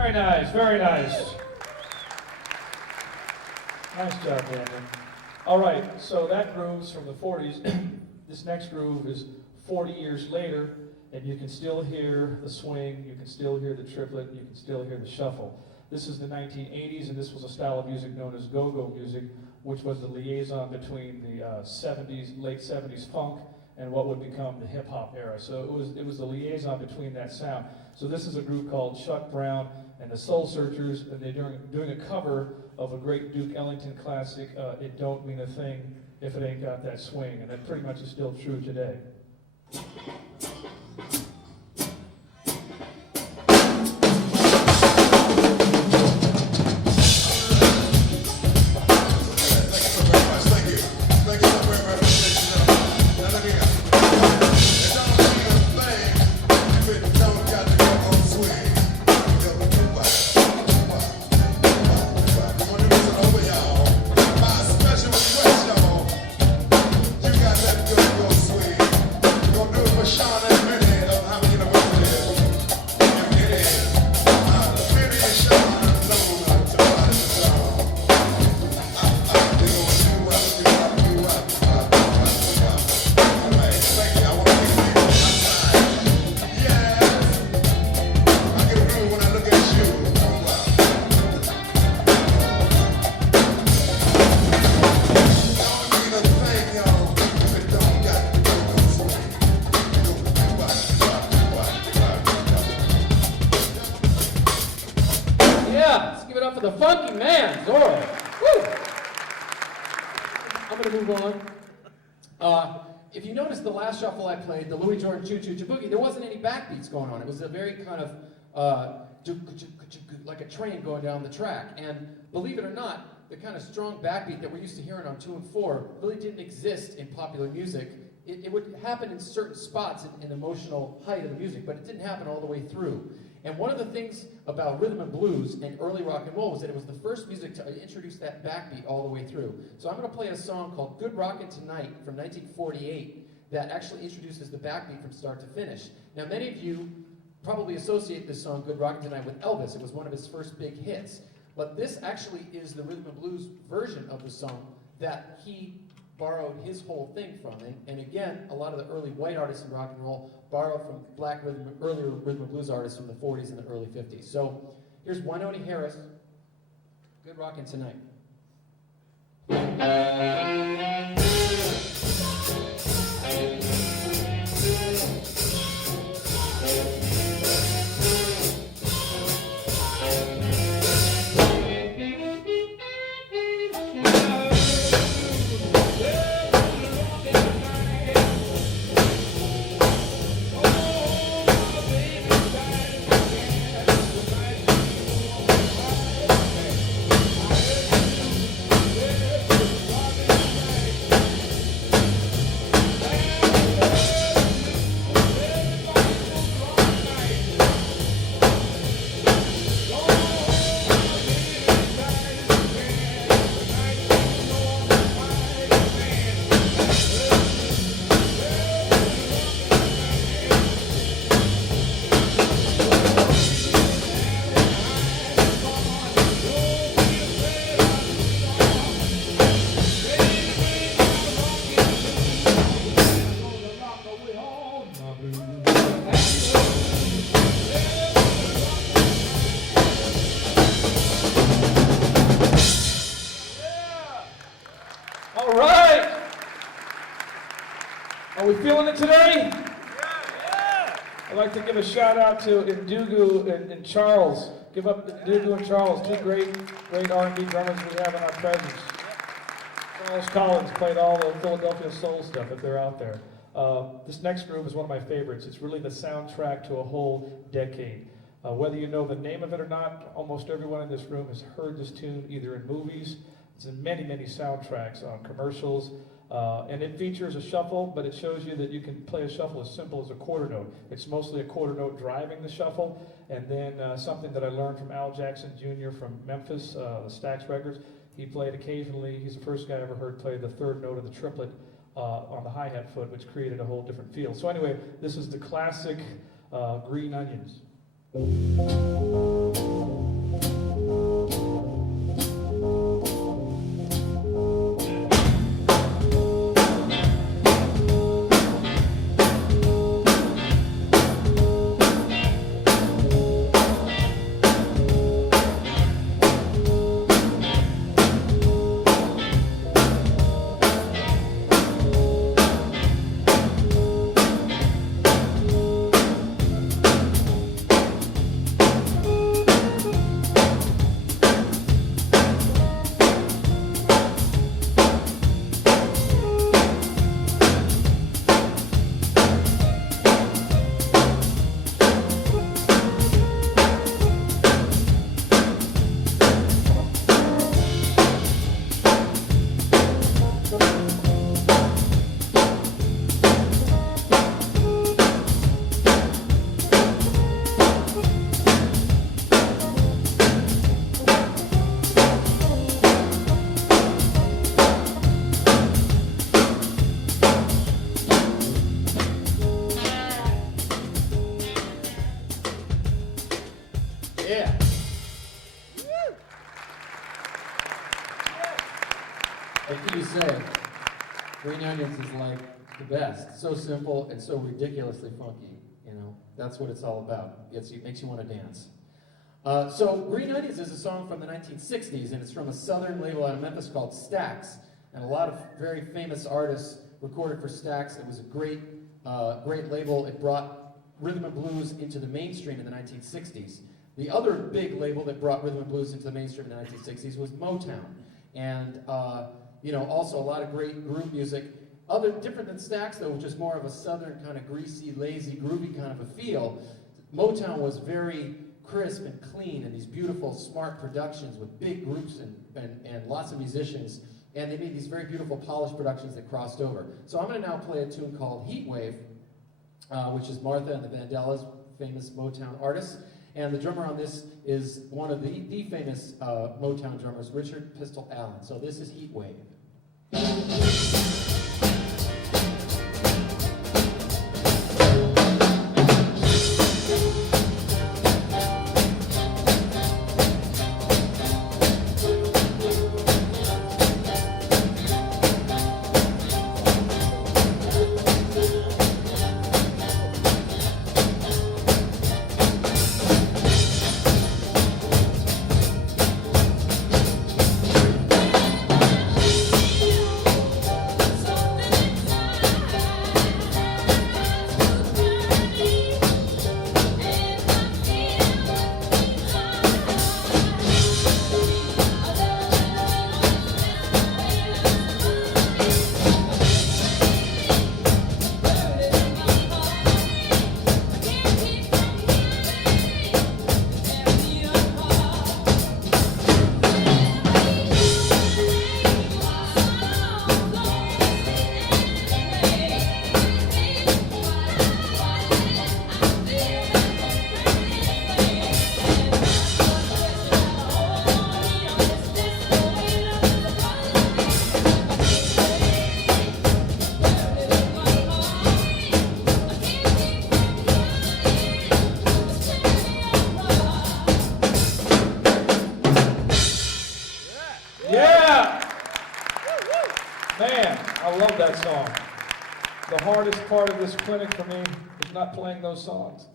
Very nice, very nice. Nice job, Daniel. All right, so that groove's from the 40s. This next groove is 40 years later, and you can still hear the swing, you can still hear the triplet, you can still hear the shuffle. This is the 1980s, and this was a style of music known as go-go music, which was the liaison between the 70s, late 70s funk and what would become the hip-hop era. So it was the liaison between that sound. So this is a group called Chuck Brown and the Soul Searchers, and they're doing a cover of a great Duke Ellington classic, It Don't Mean a Thing If It Ain't Got That Swing, and that pretty much is still true today. The funky man, Zoro. Woo! I'm going to move on. If you notice the last shuffle I played, the Louis Jordan Choo Choo Boogie, there wasn't any backbeats going on. It was a very kind of like a train going down the track. And believe it or not, the kind of strong backbeat that we're used to hearing on 2 and 4 really didn't exist in popular music. It would happen in certain spots in emotional height of the music, but it didn't happen all the way through. And one of the things about rhythm and blues and early rock and roll was that it was the first music to introduce that backbeat all the way through. So I'm going to play a song called Good Rockin' Tonight from 1948 that actually introduces the backbeat from start to finish. Now many of you probably associate this song, Good Rockin' Tonight, with Elvis. It was one of his first big hits. But this actually is the rhythm and blues version of the song that he borrowed his whole thing from. And again, a lot of the early white artists in rock and roll borrowed from black earlier rhythm and blues artists from the 40s and the early 50s. So here's Wynonie Harris, Good Rockin' Tonight. Are we feeling it today? Yeah. I'd like to give a shout out to Ndugu and Charles. Give up Ndugu and Charles, two great R&B drummers we have in our presence. Charles Collins played all the Philadelphia soul stuff if they're out there. This next groove is one of my favorites. It's really the soundtrack to a whole decade. Whether you know the name of it or not, almost everyone in this room has heard this tune either in movies, it's in many, many soundtracks, on commercials, and it features a shuffle, but it shows you that you can play a shuffle as simple as a quarter note. It's mostly a quarter note driving the shuffle, and then something that I learned from Al Jackson Jr. from Memphis, the Stax records. He played occasionally, he's the first guy I ever heard play the third note of the triplet on the hi-hat foot, which created a whole different feel. So anyway, this is the classic Green Onions. Yeah. What can you say? Green Onions is like the best. So simple and so ridiculously funky. You know, that's what it's all about. It makes you want to dance. So Green Onions is a song from the 1960s, and it's from a southern label out of Memphis called Stax. And a lot of very famous artists recorded for Stax. It was a great label. It brought rhythm and blues into the mainstream in the 1960s. The other big label that brought rhythm and blues into the mainstream in the 1960s was Motown. And you know, also a lot of great groove music. Different than Stax, though, just more of a southern kind of greasy, lazy, groovy kind of a feel. Motown was very crisp and clean, and these beautiful, smart productions with big groups and lots of musicians. And they made these very beautiful, polished productions that crossed over. So I'm going to now play a tune called Heat Wave, which is Martha and the Vandellas, famous Motown artists. And the drummer on this is one of the famous Motown drummers, Richard Pistol Allen. So this is Heat Wave. Man, I love that song. The hardest part of this clinic for me is not playing those songs.